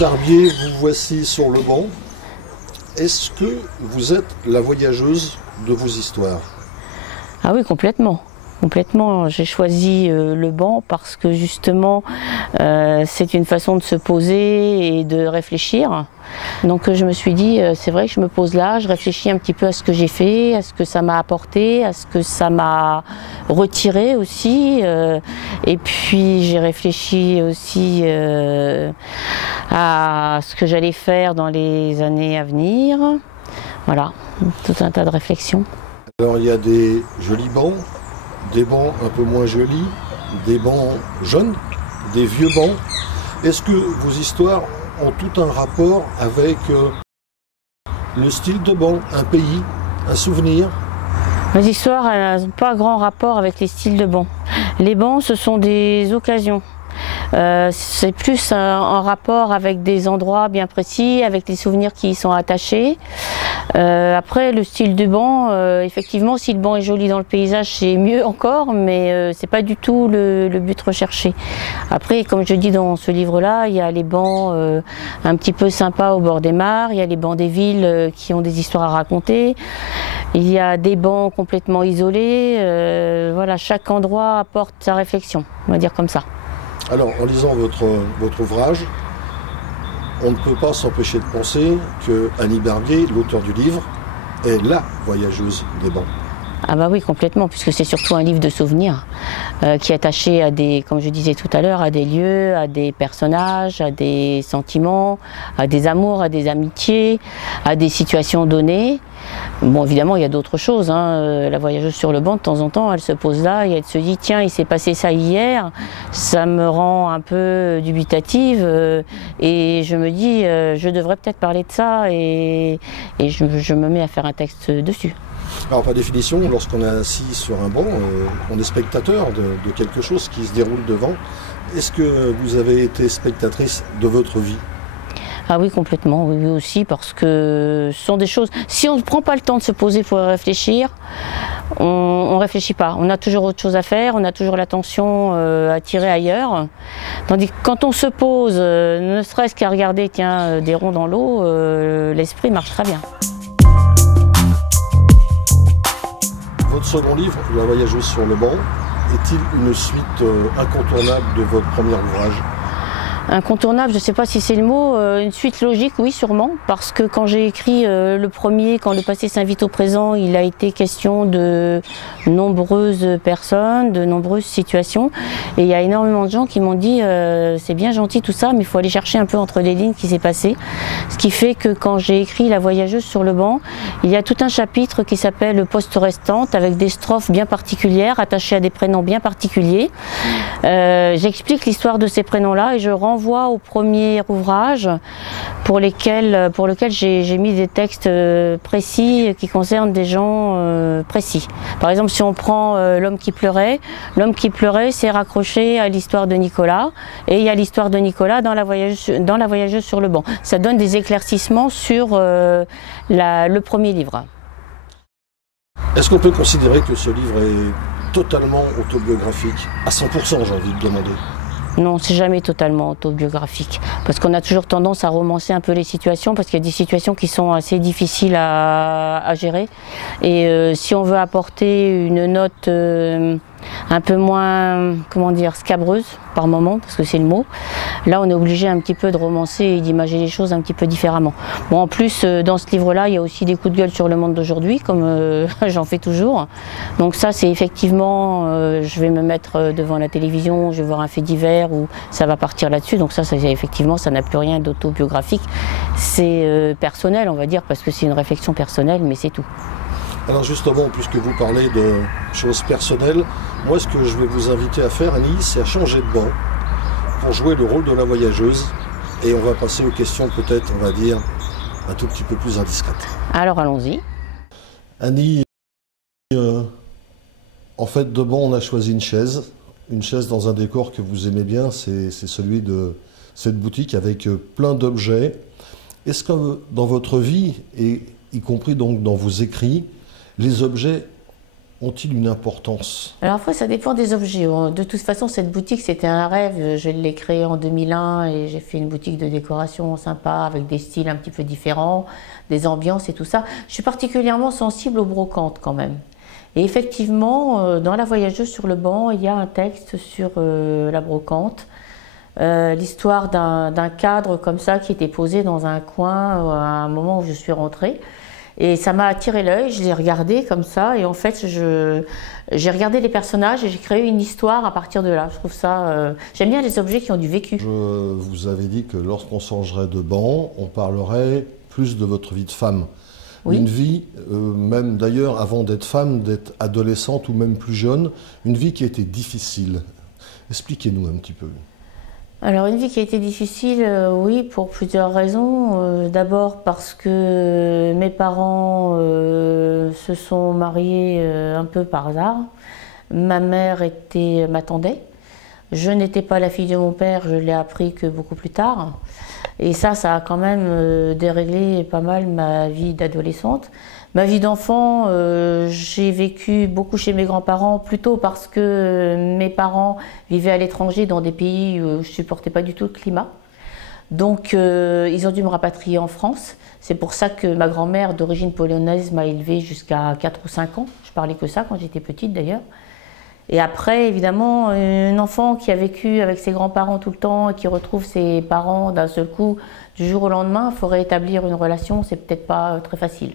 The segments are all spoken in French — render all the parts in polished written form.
Barbier, vous voici sur le banc. Est-ce que vous êtes la voyageuse de vos histoires? Ah oui, complètement. Complètement, j'ai choisi le banc parce que justement c'est une façon de se poser et de réfléchir. Donc je me suis dit, c'est vrai que je me pose là, je réfléchis un petit peu à ce que j'ai fait, à ce que ça m'a apporté, à ce que ça m'a retiré aussi. Et puis j'ai réfléchi aussi à ce que j'allais faire dans les années à venir. Voilà, tout un tas de réflexions. Alors il y a des jolis bancs, des bancs un peu moins jolis, des bancs jeunes, des vieux bancs. Est-ce que vos histoires ont tout un rapport avec le style de banc, un pays, un souvenir? Mes histoires n'ont pas grand rapport avec les styles de bancs. Les bancs, ce sont des occasions. C'est plus en rapport avec des endroits bien précis, avec les souvenirs qui y sont attachés. Après, le style du banc, effectivement, si le banc est joli dans le paysage, c'est mieux encore, mais c'est pas du tout le but recherché. Après, comme je dis dans ce livre-là, il y a les bancs un petit peu sympas au bord des mares, il y a les bancs des villes qui ont des histoires à raconter, il y a des bancs complètement isolés. Voilà, chaque endroit apporte sa réflexion, on va dire comme ça. Alors, en lisant votre ouvrage, on ne peut pas s'empêcher de penser que Annie Barbier, l'auteur du livre, est la voyageuse des bancs. Ah bah oui, complètement, puisque c'est surtout un livre de souvenirs qui est attaché à des, comme je disais tout à l'heure, à des lieux, à des personnages, à des sentiments, à des amours, à des amitiés, à des situations données. Bon, évidemment, il y a d'autres choses, hein. La voyageuse sur le banc, de temps en temps, elle se pose là et elle se dit « Tiens, il s'est passé ça hier, ça me rend un peu dubitative et je me dis je devrais peut-être parler de ça et je me mets à faire un texte dessus. » Alors, par définition, lorsqu'on est assis sur un banc, on est spectateur de quelque chose qui se déroule devant. Est-ce que vous avez été spectatrice de votre vie? Ah oui, complètement, oui, oui aussi, parce que ce sont des choses... Si on ne prend pas le temps de se poser pour réfléchir, on ne réfléchit pas. On a toujours autre chose à faire, on a toujours l'attention attirée ailleurs. Tandis que quand on se pose, ne serait-ce qu'à regarder tiens, des ronds dans l'eau, l'esprit marche très bien. Votre second livre, La voyageuse sur le banc, est-il une suite incontournable de votre premier ouvrage? Incontournable, je ne sais pas si c'est le mot, une suite logique, oui sûrement, parce que quand j'ai écrit le premier, quand le passé s'invite au présent, il a été question de nombreuses personnes, de nombreuses situations, et il y a énormément de gens qui m'ont dit c'est bien gentil tout ça, mais il faut aller chercher un peu entre les lignes ce qui s'est passé, ce qui fait que quand j'ai écrit La voyageuse sur le banc, il y a tout un chapitre qui s'appelle Poste restante, avec des strophes bien particulières, attachées à des prénoms bien particuliers. J'explique l'histoire de ces prénoms-là et je renvoie au premier ouvrage pour lequel j'ai mis des textes précis qui concernent des gens précis. Par exemple, si on prend L'homme qui pleurait, c'est raccroché à l'histoire de Nicolas, et il y a l'histoire de Nicolas dans la voyageuse sur le banc. Ça donne des éclaircissements sur le premier livre. Est-ce qu'on peut considérer que ce livre est totalement autobiographique? À 100%, j'ai envie de demander. Non, c'est jamais totalement autobiographique, parce qu'on a toujours tendance à romancer un peu les situations, parce qu'il y a des situations qui sont assez difficiles à gérer. Et si on veut apporter une note un peu moins, comment dire, scabreuse par moment, parce que c'est le mot, là on est obligé un petit peu de romancer et d'imager les choses un petit peu différemment. Bon, en plus, dans ce livre-là, il y a aussi des coups de gueule sur le monde d'aujourd'hui, comme j'en fais toujours. Donc ça, c'est effectivement, je vais me mettre devant la télévision, je vais voir un fait divers, où ça va partir là-dessus. Donc ça, effectivement, ça n'a plus rien d'autobiographique. C'est personnel, on va dire, parce que c'est une réflexion personnelle, mais c'est tout. Alors justement, puisque vous parlez de choses personnelles, moi ce que je vais vous inviter à faire, Annie, c'est à changer de banc pour jouer le rôle de la voyageuse. Et on va passer aux questions peut-être, on va dire, un tout petit peu plus indiscrètes. Alors allons-y. Annie, en fait, de banc, on a choisi une chaise dans un décor que vous aimez bien, c'est celui de cette boutique avec plein d'objets. Est-ce que dans votre vie, et y compris donc dans vos écrits, les objets ont-ils une importance? Alors après, ça dépend des objets. De toute façon, cette boutique, c'était un rêve. Je l'ai créée en 2001 et j'ai fait une boutique de décoration sympa avec des styles un petit peu différents, des ambiances et tout ça. Je suis particulièrement sensible aux brocantes quand même. Et effectivement, dans La Voyageuse sur le banc, il y a un texte sur la brocante. L'histoire d'un cadre comme ça qui était posé dans un coin à un moment où je suis rentrée. Et ça m'a attiré l'œil, je l'ai regardé comme ça, et en fait, j'ai regardé les personnages et j'ai créé une histoire à partir de là. Je trouve ça... j'aime bien les objets qui ont du vécu. Je vous avais dit que lorsqu'on changerait de banc, on parlerait plus de votre vie de femme. Oui. Une vie, même d'ailleurs avant d'être femme, d'être adolescente ou même plus jeune, une vie qui était difficile. Expliquez-nous un petit peu. Alors une vie qui a été difficile, oui, pour plusieurs raisons. D'abord parce que mes parents se sont mariés un peu par hasard. Ma mère m'attendait. Je n'étais pas la fille de mon père, je l'ai appris que beaucoup plus tard. Et ça a quand même déréglé pas mal ma vie d'adolescente. Ma vie d'enfant, j'ai vécu beaucoup chez mes grands-parents, plutôt parce que mes parents vivaient à l'étranger dans des pays où je ne supportais pas du tout le climat. Donc ils ont dû me rapatrier en France. C'est pour ça que ma grand-mère d'origine polonaise m'a élevée jusqu'à 4 ou 5 ans. Je parlais que ça quand j'étais petite d'ailleurs. Et après, évidemment, un enfant qui a vécu avec ses grands-parents tout le temps et qui retrouve ses parents d'un seul coup, du jour au lendemain, il faut réétablir une relation, c'est peut-être pas très facile.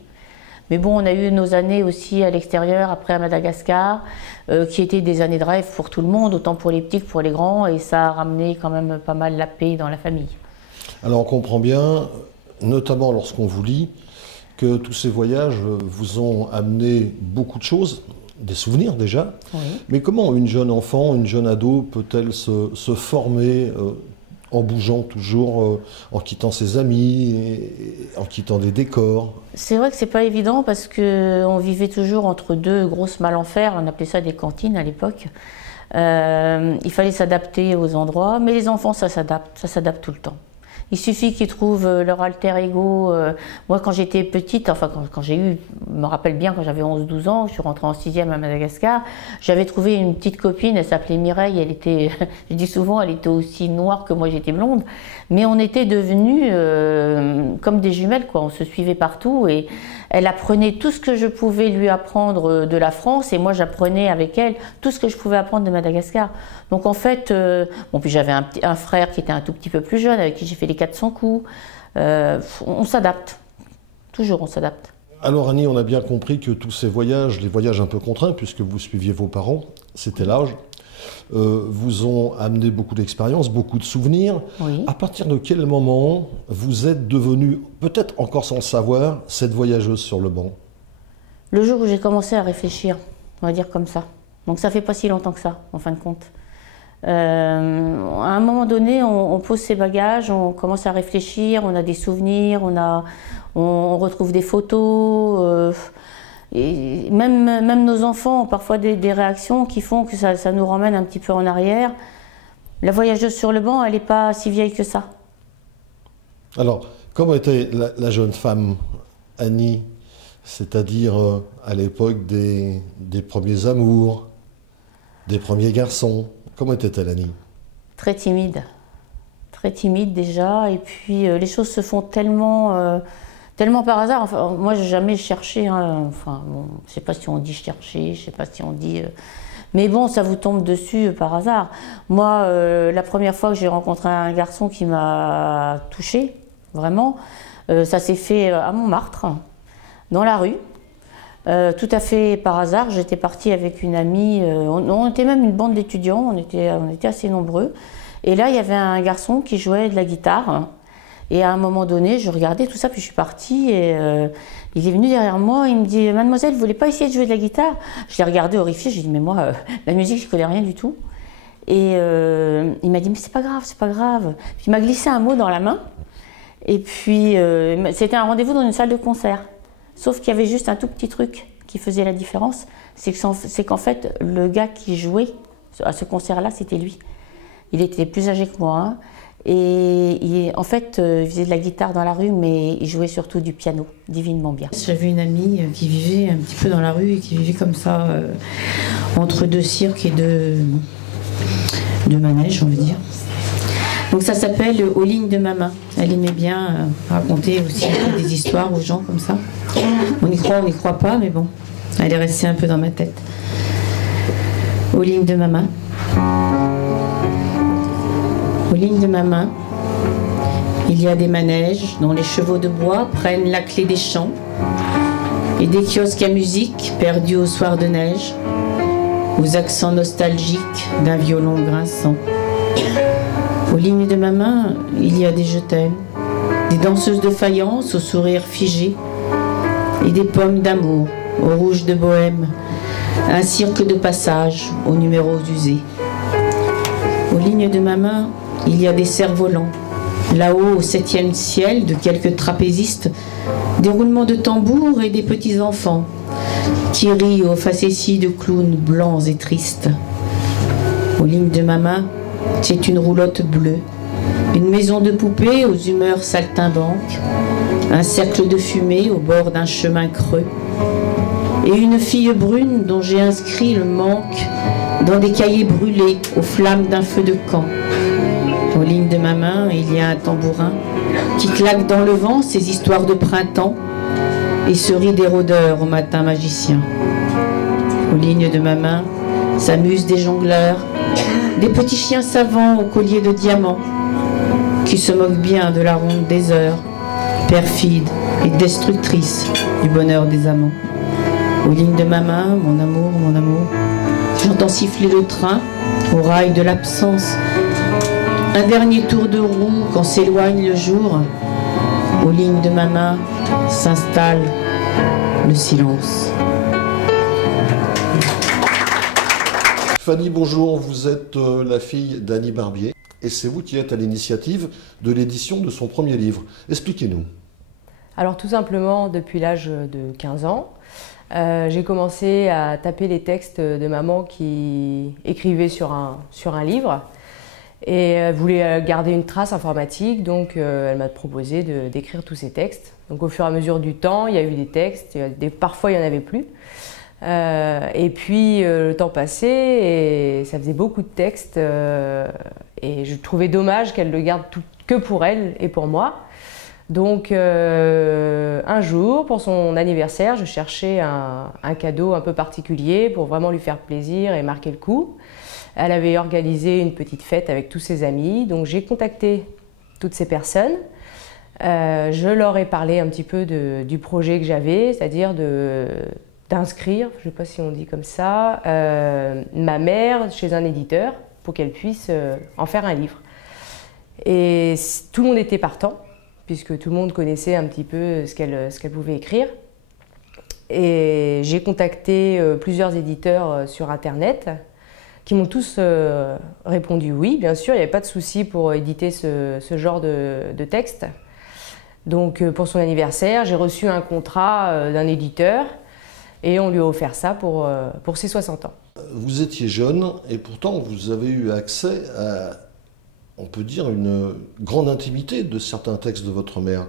Mais bon, on a eu nos années aussi à l'extérieur, après à Madagascar, qui étaient des années de rêve pour tout le monde, autant pour les petits que pour les grands, et ça a ramené quand même pas mal la paix dans la famille. Alors on comprend bien, notamment lorsqu'on vous lit, que tous ces voyages vous ont amené beaucoup de choses, des souvenirs déjà, Oui. mais comment une jeune enfant, une jeune ado peut-elle se former en bougeant toujours, en quittant ses amis, et en quittant des décors? C'est vrai que c'est pas évident parce qu'on vivait toujours entre deux grosses malenfers, on appelait ça des cantines à l'époque. Il fallait s'adapter aux endroits, mais les enfants ça s'adapte tout le temps. Il suffit qu'ils trouvent leur alter ego. Moi, quand j'étais petite, enfin quand j'ai eu, je me rappelle bien quand j'avais 11-12 ans, je suis rentrée en 6e à Madagascar, j'avais trouvé une petite copine, elle s'appelait Mireille, elle était, je dis souvent, elle était aussi noire que moi j'étais blonde, mais on était devenus comme des jumelles, quoi. On se suivait partout et elle apprenait tout ce que je pouvais lui apprendre de la France et moi j'apprenais avec elle tout ce que je pouvais apprendre de Madagascar. Donc en fait, bon, puis j'avais un frère qui était un tout petit peu plus jeune, avec qui j'ai fait les 400 coups. On s'adapte, toujours on s'adapte. Alors Annie, on a bien compris que tous ces voyages, les voyages un peu contraints, puisque vous suiviez vos parents, c'était l'âge, vous ont amené beaucoup d'expériences, beaucoup de souvenirs. Oui. À partir de quel moment vous êtes devenue, peut-être encore sans le savoir, cette voyageuse sur le banc? Le jour où j'ai commencé à réfléchir, on va dire comme ça. Donc ça fait pas si longtemps que ça, en fin de compte. À un moment donné, on pose ses bagages, on commence à réfléchir, on a des souvenirs, on retrouve des photos. Et même nos enfants ont parfois des réactions qui font que ça nous ramène un petit peu en arrière. La voyageuse sur le banc, elle n'est pas si vieille que ça. Alors, comment était la jeune femme, Annie, c'est-à-dire à l'époque des premiers amours, des premiers garçons? Comment était-elle, Annie? Très timide déjà, et puis les choses se font tellement par hasard. Enfin, moi, j'ai jamais cherché, hein. Enfin, bon, je sais pas si on dit chercher, je sais pas si on dit... Mais bon, ça vous tombe dessus par hasard. Moi, la première fois que j'ai rencontré un garçon qui m'a touchée, vraiment, ça s'est fait à Montmartre, dans la rue. Tout à fait par hasard, j'étais partie avec une amie, on était même une bande d'étudiants, on était assez nombreux. Et là, il y avait un garçon qui jouait de la guitare. Et à un moment donné, je regardais tout ça, puis je suis partie et il est venu derrière moi, il me dit « Mademoiselle, vous voulez pas essayer de jouer de la guitare ?» Je l'ai regardé horrifié, j'ai dit « Mais moi, la musique, je connais rien du tout. » Et il m'a dit « Mais c'est pas grave, c'est pas grave. » Puis il m'a glissé un mot dans la main. Et puis, c'était un rendez-vous dans une salle de concert. Sauf qu'il y avait juste un tout petit truc qui faisait la différence, c'est qu'en fait, le gars qui jouait à ce concert-là, c'était lui. Il était plus âgé que moi, hein, Et en fait, il faisait de la guitare dans la rue, mais il jouait surtout du piano, divinement bien. J'avais une amie qui vivait un petit peu dans la rue et qui vivait comme ça, entre deux cirques et deux manèges, on va dire. Donc ça s'appelle « Aux lignes de ma main ». Elle aimait bien raconter aussi des histoires aux gens comme ça. On y croit, on n'y croit pas, mais bon, elle est restée un peu dans ma tête. « Aux lignes de ma main ». Aux lignes de ma main, il y a des manèges dont les chevaux de bois prennent la clé des champs et des kiosques à musique perdus au soir de neige, aux accents nostalgiques d'un violon grinçant. Aux lignes de ma main, il y a des je t'aime, des danseuses de faïence au sourire figé et des pommes d'amour au rouge de bohème, un cirque de passage aux numéros usés. Aux lignes de ma main, il y a des cerfs-volants, là-haut au 7e ciel de quelques trapézistes, des roulements de tambour et des petits-enfants qui rient aux facéties de clowns blancs et tristes. Aux lignes de ma main, c'est une roulotte bleue, une maison de poupées aux humeurs saltimbanques, un cercle de fumée au bord d'un chemin creux, et une fille brune dont j'ai inscrit le manque dans des cahiers brûlés aux flammes d'un feu de camp. Aux lignes de ma main, il y a un tambourin qui claque dans le vent ses histoires de printemps et se rit des rôdeurs au matin magicien. Aux lignes de ma main s'amusent des jongleurs, des petits chiens savants au collier de diamants qui se moquent bien de la ronde des heures, perfide et destructrice du bonheur des amants. Aux lignes de ma main, mon amour, j'entends siffler le train au rail de l'absence. Un dernier tour de roue quand s'éloigne le jour. Aux lignes de ma main s'installe le silence. Fanny, bonjour, vous êtes la fille d'Annie Barbier et c'est vous qui êtes à l'initiative de l'édition de son premier livre. Expliquez-nous. Alors tout simplement, depuis l'âge de 15 ans, j'ai commencé à taper les textes de maman qui écrivait sur un livre. Et elle voulait garder une trace informatique, donc elle m'a proposé d'écrire tous ces textes. Donc au fur et à mesure du temps, il y a eu des textes, parfois il n'y en avait plus. Et puis le temps passait et ça faisait beaucoup de textes. Et je trouvais dommage qu'elle le garde que pour elle et pour moi. Donc un jour, pour son anniversaire, je cherchais un cadeau un peu particulier pour vraiment lui faire plaisir et marquer le coup. Elle avait organisé une petite fête avec tous ses amis, donc j'ai contacté toutes ces personnes. Je leur ai parlé un petit peu du projet que j'avais, c'est-à-dire d'inscrire, je ne sais pas si on dit comme ça, ma mère chez un éditeur pour qu'elle puisse en faire un livre. Et tout le monde était partant, puisque tout le monde connaissait un petit peu ce qu'elle pouvait écrire. Et j'ai contacté plusieurs éditeurs sur Internet, qui m'ont tous répondu oui, bien sûr, il n'y avait pas de souci pour éditer ce genre de texte. Donc pour son anniversaire, j'ai reçu un contrat d'un éditeur et on lui a offert ça pour ses 60 ans. Vous étiez jeune et pourtant vous avez eu accès à, on peut dire, une grande intimité de certains textes de votre mère.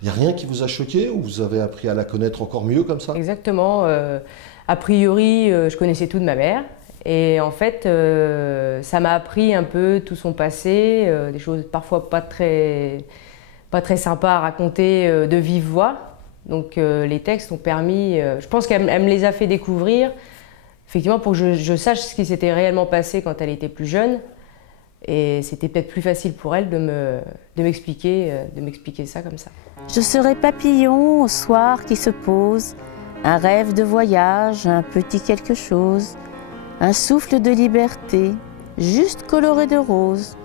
Il n'y a rien qui vous a choqué ou vous avez appris à la connaître encore mieux comme ça? Exactement. A priori, je connaissais tout de ma mère. Et en fait, ça m'a appris un peu tout son passé, des choses parfois pas très sympas à raconter de vive voix. Donc les textes ont permis, je pense qu'elle me les a fait découvrir, effectivement pour que je sache ce qui s'était réellement passé quand elle était plus jeune. Et c'était peut-être plus facile pour elle de m'expliquer ça comme ça. Je serai papillon au soir qui se pose, un rêve de voyage, un petit quelque chose. Un souffle de liberté, juste coloré de rose,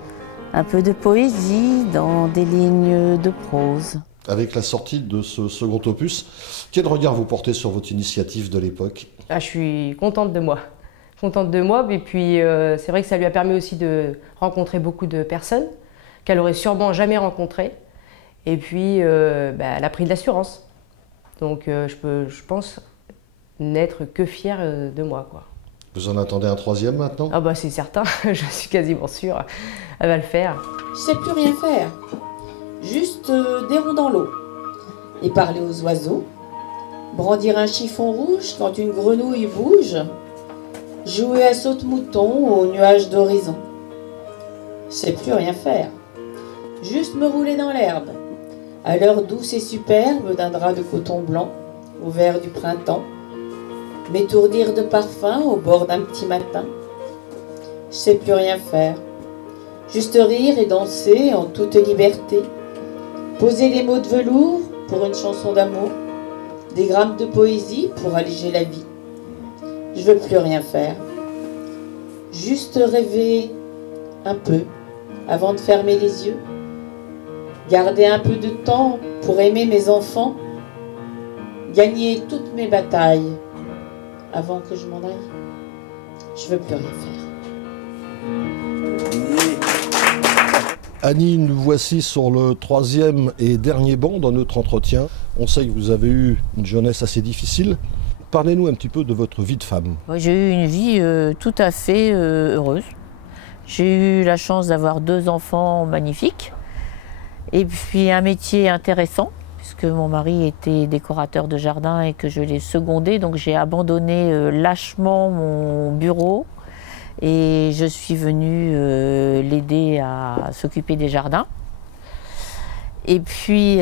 un peu de poésie dans des lignes de prose. Avec la sortie de ce second opus, quel regard vous portez sur votre initiative de l'époque? Je suis contente de moi. Et puis c'est vrai que ça lui a permis aussi de rencontrer beaucoup de personnes qu'elle aurait sûrement jamais rencontrées. Et puis elle a pris de l'assurance. Donc je pense n'être que fière de moi, quoi. Vous en attendez un troisième maintenant? Ah bah c'est certain, je suis quasiment sûre. Elle va le faire. Je sais plus rien faire. Juste des ronds dans l'eau. Et parler aux oiseaux. Brandir un chiffon rouge quand une grenouille bouge. Jouer à saute-mouton aux nuages d'horizon. Je sais plus rien faire. Juste me rouler dans l'herbe. À l'heure douce et superbe d'un drap de coton blanc, au vert du printemps. M'étourdir de parfum au bord d'un petit matin. Je sais plus rien faire. Juste rire et danser en toute liberté. Poser les mots de velours pour une chanson d'amour. Des grammes de poésie pour alléger la vie. Je veux plus rien faire. Juste rêver un peu avant de fermer les yeux. Garder un peu de temps pour aimer mes enfants. Gagner toutes mes batailles avant que je m'en aille. Je veux plus rien faire. Annie, nous voici sur le troisième et dernier banc dans notre entretien. On sait que vous avez eu une jeunesse assez difficile. Parlez-nous un petit peu de votre vie de femme. J'ai eu une vie tout à fait heureuse. J'ai eu la chance d'avoir 2 enfants magnifiques et puis un métier intéressant puisque mon mari était décorateur de jardin et que je l'ai secondé. Donc j'ai abandonné lâchement mon bureau et je suis venue l'aider à s'occuper des jardins. Et puis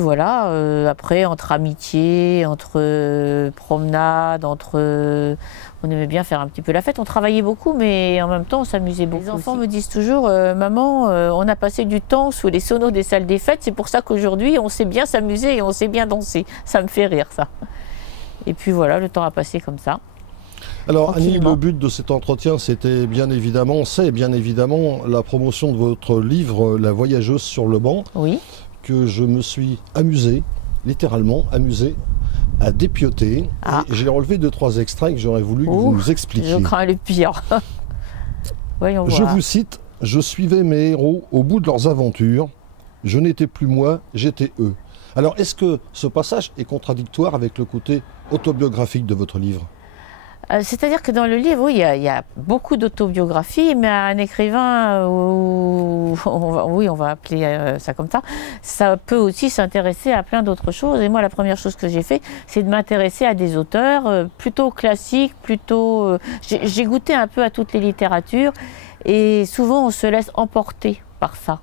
voilà, après, entre amitié, entre promenades, on aimait bien faire un petit peu la fête. On travaillait beaucoup, mais en même temps, on s'amusait beaucoup. Les enfants me disent toujours, maman, on a passé du temps sous les sonos des salles des fêtes, c'est pour ça qu'aujourd'hui, on sait bien s'amuser et on sait bien danser. Ça me fait rire, ça. Et puis voilà, le temps a passé comme ça. Alors Annie, le but de cet entretien, c'était bien évidemment la promotion de votre livre La voyageuse sur le banc, oui, que je me suis amusé, littéralement amusé, à dépioter. Ah. Et j'ai relevé 2-3 extraits que j'aurais voulu que vous nous expliquiez. Je crains le pire. Voyons voir. Je vous cite, « Je suivais mes héros au bout de leurs aventures. Je n'étais plus moi, j'étais eux. » Alors, est-ce que ce passage est contradictoire avec le côté autobiographique de votre livre ? C'est-à-dire que dans le livre, oui, il y a beaucoup d'autobiographies, mais un écrivain, on va appeler ça comme ça peut aussi s'intéresser à plein d'autres choses. Et moi, la première chose que j'ai fait, c'est de m'intéresser à des auteurs plutôt classiques, j'ai goûté un peu à toutes les littératures, et souvent on se laisse emporter par ça.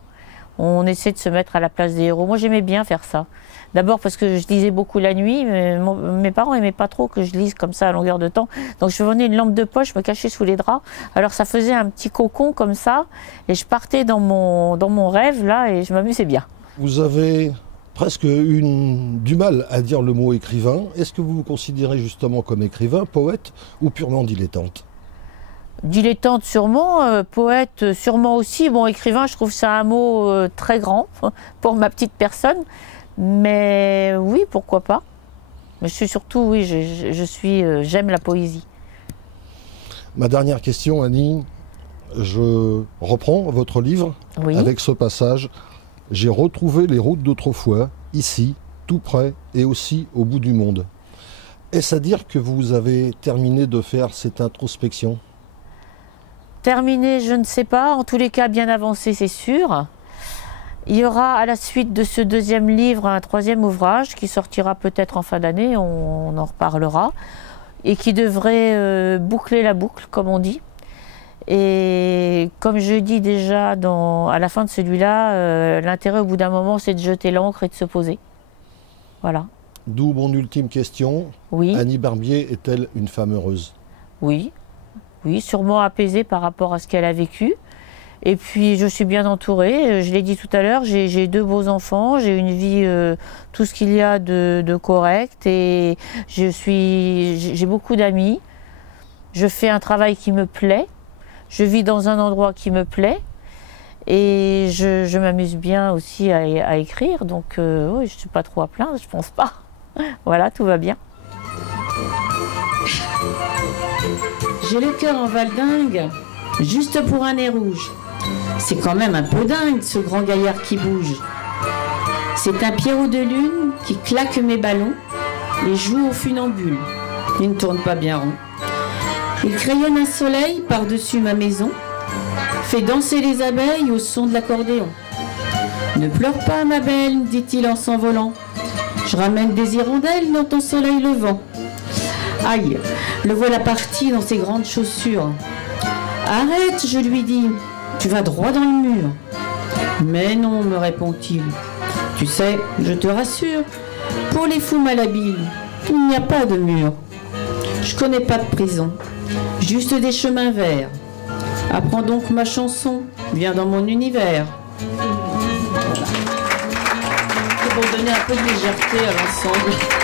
On essaie de se mettre à la place des héros. Moi, j'aimais bien faire ça. D'abord parce que je lisais beaucoup la nuit, mais mes parents n'aimaient pas trop que je lise comme ça à longueur de temps. Donc je prenais une lampe de poche, je me cachais sous les draps. Alors ça faisait un petit cocon comme ça, et je partais dans mon rêve là, et je m'amusais bien. Vous avez presque du mal à dire le mot écrivain. Est-ce que vous vous considérez justement comme écrivain, poète ou purement dilettante ? Dilettante sûrement, poète sûrement aussi. Bon, écrivain, je trouve ça un mot très grand pour ma petite personne. Mais oui, pourquoi pas. Mais je suis surtout, oui, j'aime la poésie. Ma dernière question, Annie, je reprends votre livre avec ce passage. « J'ai retrouvé les routes d'autrefois, ici, tout près et aussi au bout du monde. » Est-ce à dire que vous avez terminé de faire cette introspection ? Terminé, je ne sais pas. En tous les cas, bien avancé, c'est sûr. Il y aura à la suite de ce 2e livre un 3e ouvrage qui sortira peut-être en fin d'année, on en reparlera, et qui devrait boucler la boucle, comme on dit. Et comme je dis déjà à la fin de celui-là, l'intérêt au bout d'un moment, c'est de jeter l'encre et de se poser. Voilà. D'où mon ultime question. Oui. Annie Barbier est-elle une femme heureuse ? Oui. Oui, sûrement apaisée par rapport à ce qu'elle a vécu. Et puis je suis bien entourée, je l'ai dit tout à l'heure, j'ai 2 beaux enfants, j'ai une vie, tout ce qu'il y a de correct, et j'ai beaucoup d'amis, je fais un travail qui me plaît, je vis dans un endroit qui me plaît, et je m'amuse bien aussi à écrire, donc oui, je ne suis pas trop à plaindre, je pense pas. Voilà, tout va bien. J'ai le cœur en valdingue, juste pour un nez rouge. C'est quand même un peu dingue, ce grand gaillard qui bouge. C'est un Pierrot de lune qui claque mes ballons et joue au funambule. Il ne tourne pas bien rond. Il crayonne un soleil par-dessus ma maison, fait danser les abeilles au son de l'accordéon. Ne pleure pas, ma belle, dit-il en s'envolant. Je ramène des hirondelles dans ton soleil levant. Aïe, le voilà parti dans ses grandes chaussures. Arrête, je lui dis, tu vas droit dans le mur. Mais non, me répond-il. Tu sais, je te rassure, pour les fous malhabiles, il n'y a pas de mur. Je connais pas de prison, juste des chemins verts. Apprends donc ma chanson, viens dans mon univers. Voilà. C'est pour donner un peu de légèreté à l'ensemble.